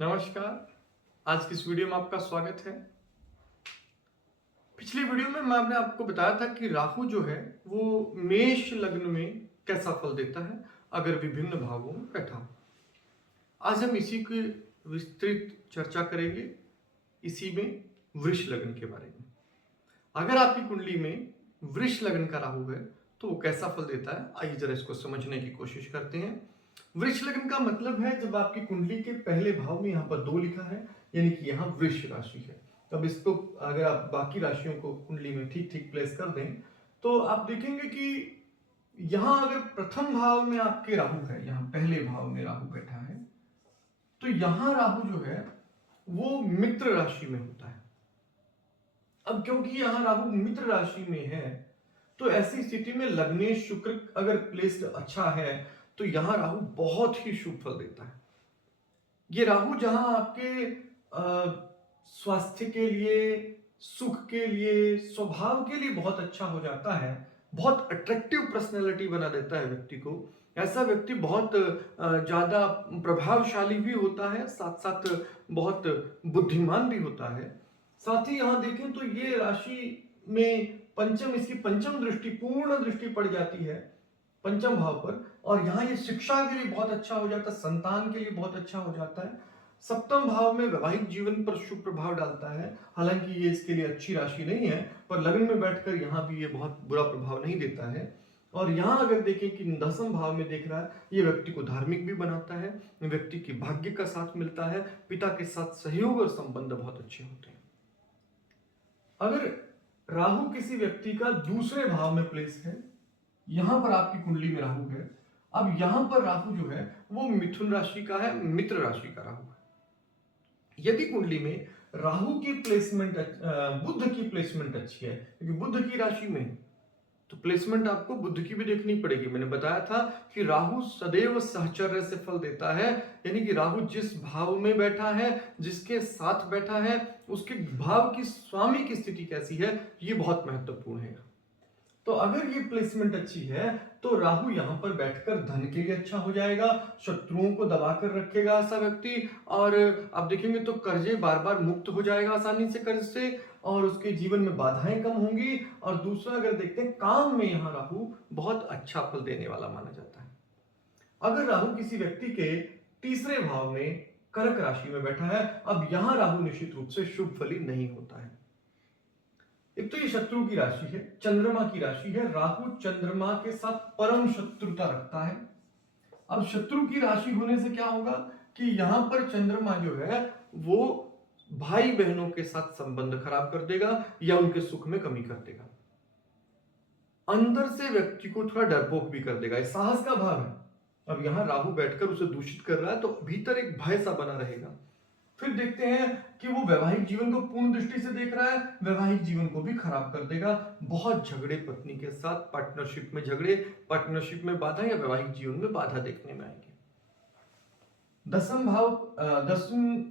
नमस्कार। आज की इस वीडियो में आपका स्वागत है। पिछली वीडियो में मैंने आपको बताया था कि राहु जो है वो मेष लग्न में कैसा फल देता है अगर विभिन्न भावों में बैठा हो। आज हम इसी की विस्तृत चर्चा करेंगे, इसी में वृष लग्न के बारे में। अगर आपकी कुंडली में वृष लग्न का राहु है तो वो कैसा फल देता है, आइए जरा इसको समझने की कोशिश करते हैं। वृष लग्न का मतलब है जब आपकी कुंडली के पहले भाव में यहाँ पर 2 लिखा है, यानी कि यहाँ वृष राशि है। तब इसको अगर आप बाकी राशियों को कुंडली में ठीक ठीक प्लेस कर दें तो आप देखेंगे कि यहाँ अगर प्रथम भाव में आपके राहु है, यहाँ पहले भाव में राहु बैठा है, तो यहाँ राहु जो है वो मित्र राशि में होता है। अब क्योंकि यहाँ राहु मित्र राशि में है तो ऐसी स्थिति में लग्नेश शुक्र अगर प्लेस्ड अच्छा है तो यहां राहु बहुत ही शुभ फल देता है। ये राहु जहां आपके स्वास्थ्य के लिए, सुख के लिए, स्वभाव के लिए बहुत अच्छा हो जाता है, बहुत अट्रैक्टिव पर्सनैलिटी बना देता है व्यक्ति को। ऐसा व्यक्ति बहुत ज्यादा प्रभावशाली भी होता है, साथ साथ बहुत बुद्धिमान भी होता है। साथ ही यहां देखें तो ये राशि में पंचम, इसकी पंचम दृष्टि, पूर्ण दृष्टि पड़ जाती है पंचम भाव पर, और यहाँ ये शिक्षा के लिए बहुत अच्छा हो जाता है, संतान के लिए बहुत अच्छा हो जाता है। सप्तम भाव में वैवाहिक जीवन पर शुभ प्रभाव डालता है, हालांकि ये इसके लिए अच्छी राशि नहीं है, पर लग्न में बैठकर यहाँ भी ये बहुत बुरा प्रभाव नहीं देता है। और यहाँ अगर देखें कि 10वें भाव में देख रहा है, ये व्यक्ति को धार्मिक भी बनाता है, व्यक्ति की भाग्य का साथ मिलता है, पिता के साथ सहयोग और संबंध बहुत अच्छे होते हैं। अगर राहु किसी व्यक्ति का दूसरे भाव में प्लेस है, यहां पर आपकी कुंडली में राहु है, अब यहां पर राहु जो है वो मिथुन राशि का है, मित्र राशि का राहु है। यदि कुंडली में राहु की प्लेसमेंट, बुध की प्लेसमेंट अच्छी है, क्योंकि बुध की राशि में तो प्लेसमेंट आपको बुध की भी देखनी पड़ेगी। मैंने बताया था कि राहु सदैव सहचर्य से फल देता है, यानी कि राहु जिस भाव में बैठा है, जिसके साथ बैठा है, उसके भाव की स्वामी की स्थिति कैसी है, ये बहुत महत्वपूर्ण है। तो अगर ये प्लेसमेंट अच्छी है तो राहु यहां पर बैठकर धन के लिए अच्छा हो जाएगा, शत्रुओं को दबाकर रखेगा ऐसा व्यक्ति, और आप देखेंगे तो कर्जे बार बार मुक्त हो जाएगा आसानी से कर्ज से, और उसके जीवन में बाधाएं कम होंगी। और दूसरा अगर देखते हैं, काम में यहाँ राहु बहुत अच्छा फल देने वाला माना जाता है। अगर राहु किसी व्यक्ति के तीसरे भाव में कर्क राशि में बैठा है, अब यहां राहु निश्चित रूप से शुभ फली नहीं होता है। एक तो ये शत्रु की राशि है, चंद्रमा की राशि है, राहु चंद्रमा के साथ परम शत्रुता रखता है। अब शत्रु की राशि होने से क्या होगा कि यहां पर चंद्रमा जो है वो भाई बहनों के साथ संबंध खराब कर देगा या उनके सुख में कमी कर देगा। अंदर से व्यक्ति को थोड़ा डरपोक भी कर देगा, साहस का भाव है। अब यहां राहु बैठकर उसे दूषित कर रहा है तो भीतर एक भय सा बना रहेगा। फिर देखते हैं कि वो वैवाहिक जीवन को पूर्ण दृष्टि से देख रहा है, वैवाहिक जीवन को भी खराब कर देगा। बहुत झगड़े पत्नी के साथ, पार्टनरशिप में झगड़े, पार्टनरशिप में बाधा या वैवाहिक जीवन में बाधा देखने में आएगी। 10वां भाव, 10वीं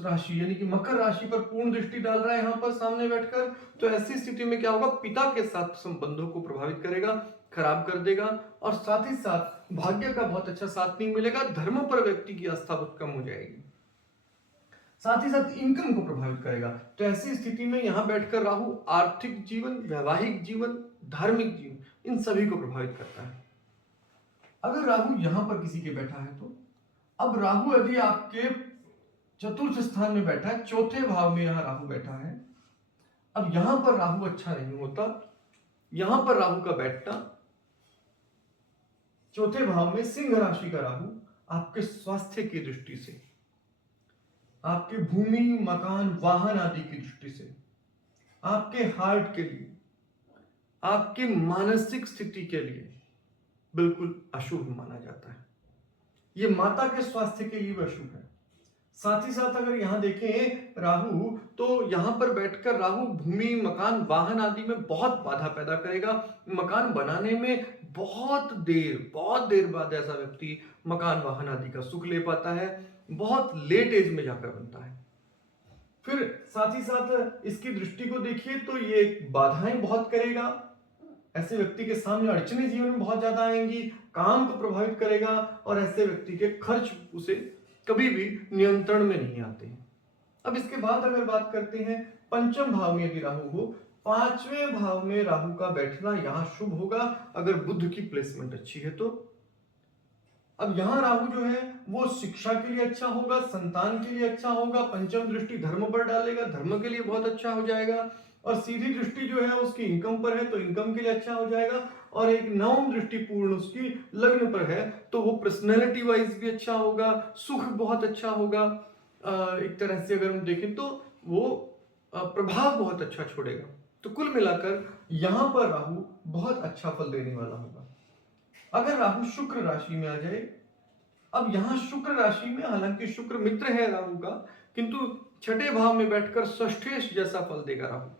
राशि यानी कि मकर राशि पर पूर्ण दृष्टि डाल रहा है यहां पर सामने बैठकर, तो ऐसी स्थिति में क्या होगा, पिता के साथ संबंधों को प्रभावित करेगा, खराब कर देगा, और साथ ही साथ भाग्य का बहुत अच्छा साथ नहीं मिलेगा, धर्म पर व्यक्ति की आस्था बहुत कम हो जाएगी, साथ ही साथ इनकम को प्रभावित करेगा। तो ऐसी स्थिति में यहां बैठकर राहु आर्थिक जीवन, वैवाहिक जीवन, धार्मिक जीवन, इन सभी को प्रभावित करता है। अगर राहु यहां पर किसी के बैठा है तो अब राहु यदि आपके चतुर्थ स्थान में बैठा है, चौथे भाव में यहां राहु बैठा है, अब यहां पर राहु अच्छा नहीं होता। यहां पर राहु का बैठना, चौथे भाव में सिंह राशि का राहु आपके स्वास्थ्य की दृष्टि से, आपके भूमि, मकान, वाहन आदि की दृष्टि से, आपके हार्ट के लिए, आपके मानसिक स्थिति के लिए बिल्कुल अशुभ माना जाता है। यह माता के स्वास्थ्य के लिए भी अशुभ है। साथ ही साथ अगर यहां देखें राहु, तो यहां पर बैठकर राहु भूमि, मकान, वाहन आदि में बहुत बाधा पैदा करेगा। मकान बनाने में बहुत देर बाद ऐसा व्यक्ति मकान, वाहन आदि का सुख ले पाता है, बहुत लेट एज में जाकर बनता है। फिर साथ ही साथ इसकी दृष्टि को देखिए तो ये बाधाएं बहुत करेगा, ऐसे व्यक्ति के सामने अड़चने जीवन में बहुत ज्यादा आएंगी, काम को प्रभावित करेगा, और ऐसे व्यक्ति के खर्च उसे कभी भी नियंत्रण में नहीं आते हैं। अब इसके बाद अगर बात करते हैं पंचम भाव में यदि राहु हो, पांचवें भाव में राहु का बैठना यहां शुभ होगा अगर बुध की प्लेसमेंट अच्छी है तो। अब यहां राहु जो है वो शिक्षा के लिए अच्छा होगा, संतान के लिए अच्छा होगा, पंचम दृष्टि धर्म पर डालेगा, धर्म के लिए बहुत अच्छा हो जाएगा, और सीधी दृष्टि जो है उसकी इनकम पर है तो इनकम के लिए अच्छा हो जाएगा, और एक नवम दृष्टि पूर्ण उसकी लग्न पर है तो वो पर्सनैलिटी वाइज भी अच्छा होगा, सुख बहुत अच्छा होगा। एक तरह से अगर हम देखें तो वो प्रभाव बहुत अच्छा छोड़ेगा। तो कुल मिलाकर यहां पर राहु बहुत अच्छा फल देने वाला होगा। अगर राहु शुक्र राशि में आ जाए, अब यहां शुक्र राशि में हालांकि शुक्र मित्र है राहु का, किंतु छठे भाव में बैठकर षष्ठेश जैसा फल देगा राहु।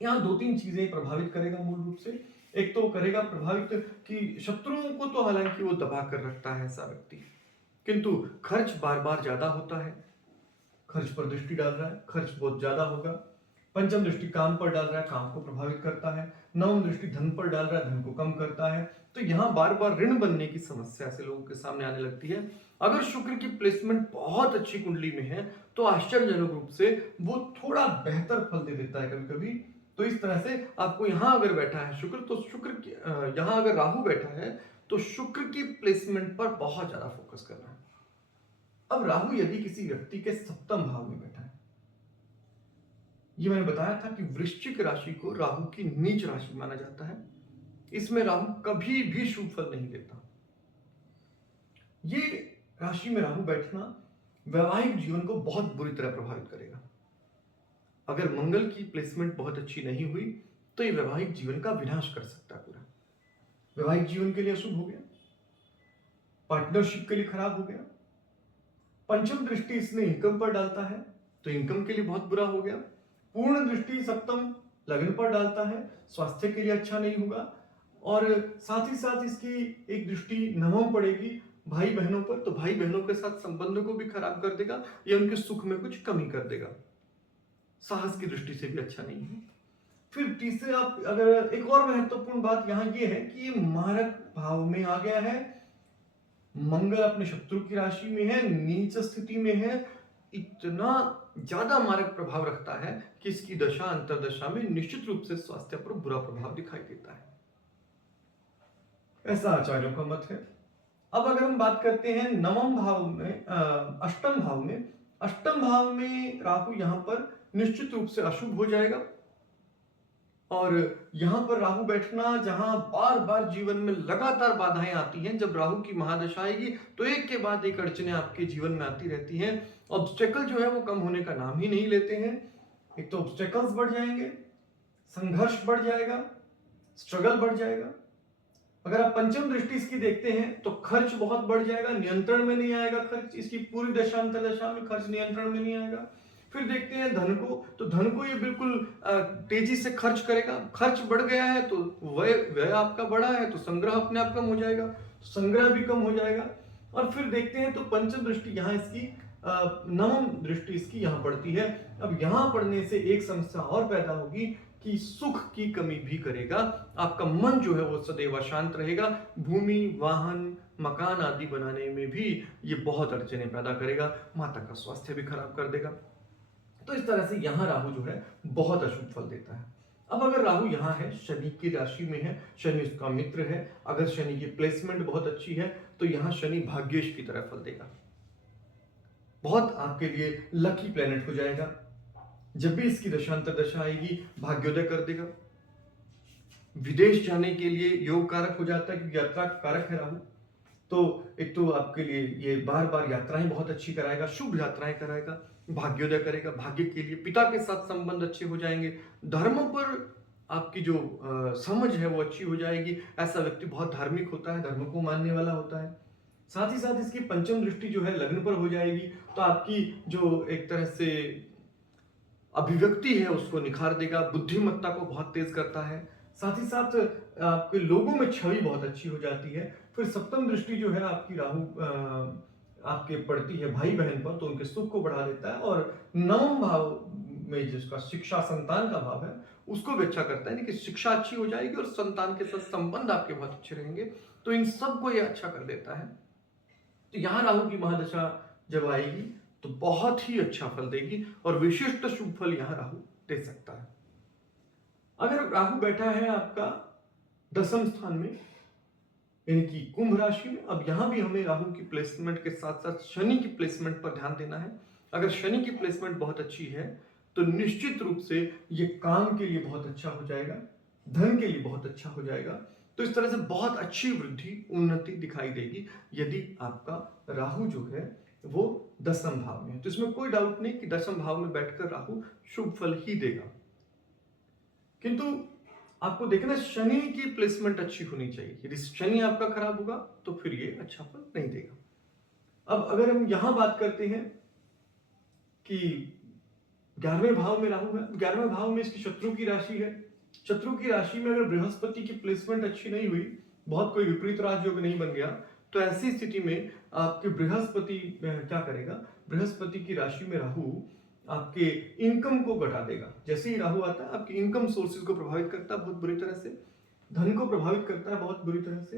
यहां दो तीन चीजें प्रभावित करेगा मूल रूप से। एक तो करेगा प्रभावित कि शत्रुओं को तो हालांकि वो दबा कर रखता है ऐसा व्यक्ति, किंतु खर्च बार बार ज्यादा होता है, खर्च पर दृष्टि डाल रहा है, खर्च बहुत ज्यादा होगा। पंचम दृष्टि काम पर डाल रहा है, काम को प्रभावित करता है। नवम दृष्टि धन पर डाल रहा है, धन को कम करता है। तो यहाँ बार बार ऋण बनने की समस्या से लोगों के सामने आने लगती है। अगर शुक्र की प्लेसमेंट बहुत अच्छी कुंडली में है तो आश्चर्यजनक रूप से वो थोड़ा बेहतर फल दे देता है कभी कभी। तो इस तरह से आपको यहाँ अगर बैठा है शुक्र, तो शुक्र यहाँ अगर राहु बैठा है तो शुक्र की प्लेसमेंट पर बहुत ज्यादा फोकस करना है। अब राहु यदि किसी व्यक्ति के सप्तम भाव में बैठा है, ये मैंने बताया था कि वृश्चिक राशि को राहु की नीच राशि माना जाता है, इसमें राहु कभी भी शुभ फल नहीं देता। ये राशि में राहु बैठना वैवाहिक जीवन को बहुत बुरी तरह प्रभावित करेगा। अगर मंगल की प्लेसमेंट बहुत अच्छी नहीं हुई तो ये वैवाहिक जीवन का विनाश कर सकता है पूरा। वैवाहिक जीवन के लिए अशुभ हो गया, पार्टनरशिप के लिए खराब हो गया। पंचम दृष्टि इसने इनकम पर डालता है तो इनकम के लिए बहुत बुरा हो गया। पूर्ण दृष्टि सप्तम लग्न पर डालता है, स्वास्थ्य के लिए अच्छा नहीं होगा। और साथ ही साथ इसकी एक दृष्टि नवम पड़ेगी भाई बहनों पर, तो भाई बहनों के साथ संबंधों को भी खराब कर देगा या उनके सुख में कुछ कमी कर देगा। साहस की दृष्टि से भी अच्छा नहीं है। फिर तीसरे आप अगर एक और महत्वपूर्ण बात यहां ये है कि ये मारक भाव में आ गया है, मंगल अपने शत्रु की राशि में है, नीच स्थिति में है, इतना ज्यादा मारक प्रभाव रखता है कि इसकी दशा अंतरदशा में निश्चित रूप से स्वास्थ्य पर बुरा प्रभाव दिखाई देता है, ऐसा आचार्यों का मत है। अब अगर हम बात करते हैं नवम भाव में, अष्टम भाव में, अष्टम भाव में राहु यहां पर निश्चित रूप से अशुभ हो जाएगा। और यहां पर राहु बैठना जहां बार बार जीवन में लगातार बाधाएं आती हैं, जब राहु की महादशा आएगी तो एक के बाद एक अड़चने आपके जीवन में आती रहती हैं। ऑब्स्टेकल जो है वो कम होने का नाम ही नहीं लेते हैं। एक तो ऑब्स्टेकल्स बढ़ जाएंगे, संघर्ष बढ़ जाएगा, स्ट्रगल बढ़ जाएगा। अगर आप पंचम दृष्टि इसकी देखते हैं तो खर्च बहुत बढ़ जाएगा, नियंत्रण में नहीं आएगा खर्च, इसकी पूरी दशा अंतरदशा में खर्च नियंत्रण में नहीं आएगा। फिर देखते हैं धन को, तो धन को ये बिल्कुल तेजी से खर्च करेगा। खर्च बढ़ गया है तो व्यय आपका बढ़ा है तो संग्रह अपने आप कम हो जाएगा, संग्रह भी कम हो जाएगा। और फिर देखते हैं तो पंचम दृष्टि यहाँ इसकी नवम दृष्टि इसकी यहाँ पड़ती है। अब यहाँ पड़ने से एक समस्या और पैदा होगी कि सुख की कमी भी करेगा। आपका मन जो है वो सदैव शांत रहेगा, भूमि वाहन मकान आदि बनाने में भी ये बहुत अड़चने पैदा करेगा, माता का स्वास्थ्य भी खराब कर देगा। तो इस तरह से यहाँ राहु जो है बहुत अशुभ फल देता है। अब अगर राहु यहाँ है, शनि की राशि में है, शनि उसका मित्र है, अगर शनि की प्लेसमेंट बहुत अच्छी है तो यहाँ शनि भाग्येश की तरह फल देगा, बहुत आपके लिए लकी प्लेनेट हो जाएगा। जब भी इसकी दशांतर दशा आएगी भाग्योदय कर देगा। विदेश जाने के लिए योग कारक हो जाता है क्योंकि यात्रा कारक है राहु। तो एक तो आपके लिए ये बार बार यात्राएं बहुत अच्छी कराएगा, शुभ यात्राएं कराएगा, भाग्योदय करेगा, भाग्य के लिए पिता के साथ संबंध अच्छे हो जाएंगे, धर्म पर आपकी जो समझ है वो अच्छी हो जाएगी। ऐसा व्यक्ति बहुत धार्मिक होता है, धर्म को मानने वाला होता है। साथ ही साथ इसकी पंचम दृष्टि जो है लग्न पर हो जाएगी तो आपकी जो एक तरह से अभिव्यक्ति है उसको निखार देगा, बुद्धिमत्ता को बहुत तेज करता है। साथ ही साथ आपके लोगों में छवि बहुत अच्छी हो जाती है। फिर सप्तम दृष्टि जो है आपकी राहु आपके पड़ती है भाई बहन पर, तो उनके सुख को बढ़ा देता है। और नवम भाव में जिसका शिक्षा संतान का भाव है उसको भी अच्छा करता है, कि शिक्षा अच्छी हो जाएगी और संतान के साथ संबंध आपके बहुत अच्छे रहेंगे, तो इन सब को ये अच्छा कर देता है। तो यहाँ राहु की महादशा जब आएगी तो बहुत ही अच्छा फल देगी और विशिष्ट शुभ फल यहाँ राहु दे सकता है। अगर राहु बैठा है आपका 10वें स्थान में यानी कि कुंभ राशि में, अब यहां भी हमें राहु की प्लेसमेंट के साथ साथ शनि की प्लेसमेंट पर ध्यान देना है। अगर शनि की प्लेसमेंट बहुत अच्छी है तो निश्चित रूप से ये काम के लिए बहुत अच्छा हो जाएगा, धन के लिए बहुत अच्छा हो जाएगा। तो इस तरह से बहुत अच्छी वृद्धि उन्नति दिखाई देगी यदि आपका राहु जो है वो 10वें भाव में है। तो इसमें कोई डाउट नहीं कि 10वें भाव में बैठकर राहु शुभ फल ही देगा, किंतु आपको देखना शनि की प्लेसमेंट अच्छी होनी चाहिए। यदि शनि आपका खराब होगा तो फिर ये अच्छा फल नहीं देगा। अब अगर हम यहां बात करते हैं कि 11वें भाव में राहु है, 11वें भाव में इसकी शत्रु की राशि है। शत्रु की राशि में अगर बृहस्पति की प्लेसमेंट अच्छी नहीं हुई, बहुत कोई विपरीत राजयोग नहीं बन गया, तो ऐसी स्थिति में आपके बृहस्पति क्या करेगा, बृहस्पति की राशि में राहु आपके इनकम को घटा देगा। जैसे ही राहु आता है आपके इनकम सोर्सेज को प्रभावित करता है बहुत बुरी तरह से, धन को प्रभावित करता है बहुत बुरी तरह से।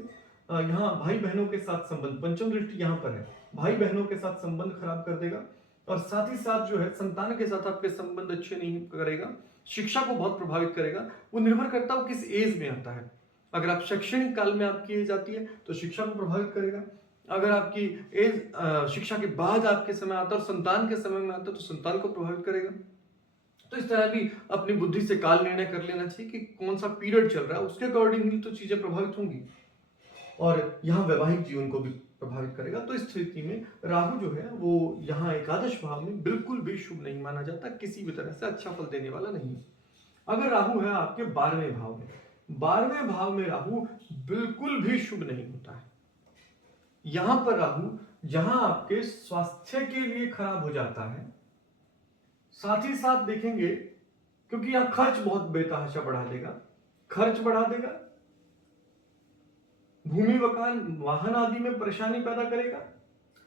यहाँ भाई बहनों के साथ संबंध, पंचम दृष्टि यहाँ पर है, भाई बहनों के साथ संबंध खराब कर देगा और साथ ही साथ जो है संतान के साथ आपके संबंध अच्छे नहीं करेगा, शिक्षा को बहुत प्रभावित करेगा। वो निर्भर करता है किस एज में आता है। अगर आप शैक्षणिक काल में आपकी एज आती है तो शिक्षा को प्रभावित करेगा। अगर आपकी एज शिक्षा के बाद आपके समय आता है और संतान के समय में आता है तो संतान को प्रभावित करेगा। तो इस तरह भी अपनी बुद्धि से काल निर्णय कर लेना चाहिए कि कौन सा पीरियड चल रहा है, उसके अकॉर्डिंगली तो चीजें प्रभावित होंगी और यहाँ वैवाहिक जीवन को भी प्रभावित करेगा। तो इस स्थिति में राहु जो है वो यहाँ एकादश भाव में बिल्कुल भी शुभ नहीं माना जाता, किसी भी तरह से अच्छा फल देने वाला नहीं है। अगर राहु है आपके 12वें भाव में, 12वें भाव में राहु बिल्कुल भी शुभ नहीं होता है। यहां पर राहु जहां आपके स्वास्थ्य के लिए खराब हो जाता है, साथ ही साथ देखेंगे क्योंकि यहां खर्च बहुत बेतहाशा बढ़ा देगा, खर्च बढ़ा देगा, भूमि मकान वाहन आदि में परेशानी पैदा करेगा,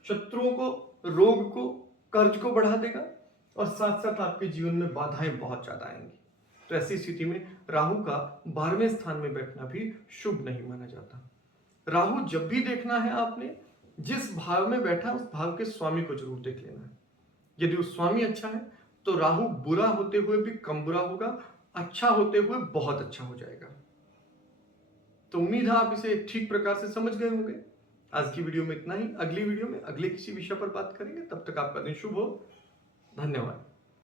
शत्रुओं को, रोग को, कर्ज को बढ़ा देगा और साथ साथ आपके जीवन में बाधाएं बहुत ज्यादा आएंगी। तो ऐसी स्थिति में राहु का 12वें स्थान में बैठना भी शुभ नहीं माना जाता। राहु जब भी देखना है आपने, जिस भाव में बैठा उस भाव के स्वामी को जरूर देख लेना है। यदि उस स्वामी अच्छा है तो राहु बुरा होते हुए भी कम बुरा होगा, अच्छा होते हुए बहुत अच्छा हो जाएगा। तो उम्मीद है आप इसे ठीक प्रकार से समझ गए होंगे। आज की वीडियो में इतना ही। अगली वीडियो में अगले किसी विषय पर बात करेंगे। तब तक आपका दिन शुभ हो। धन्यवाद।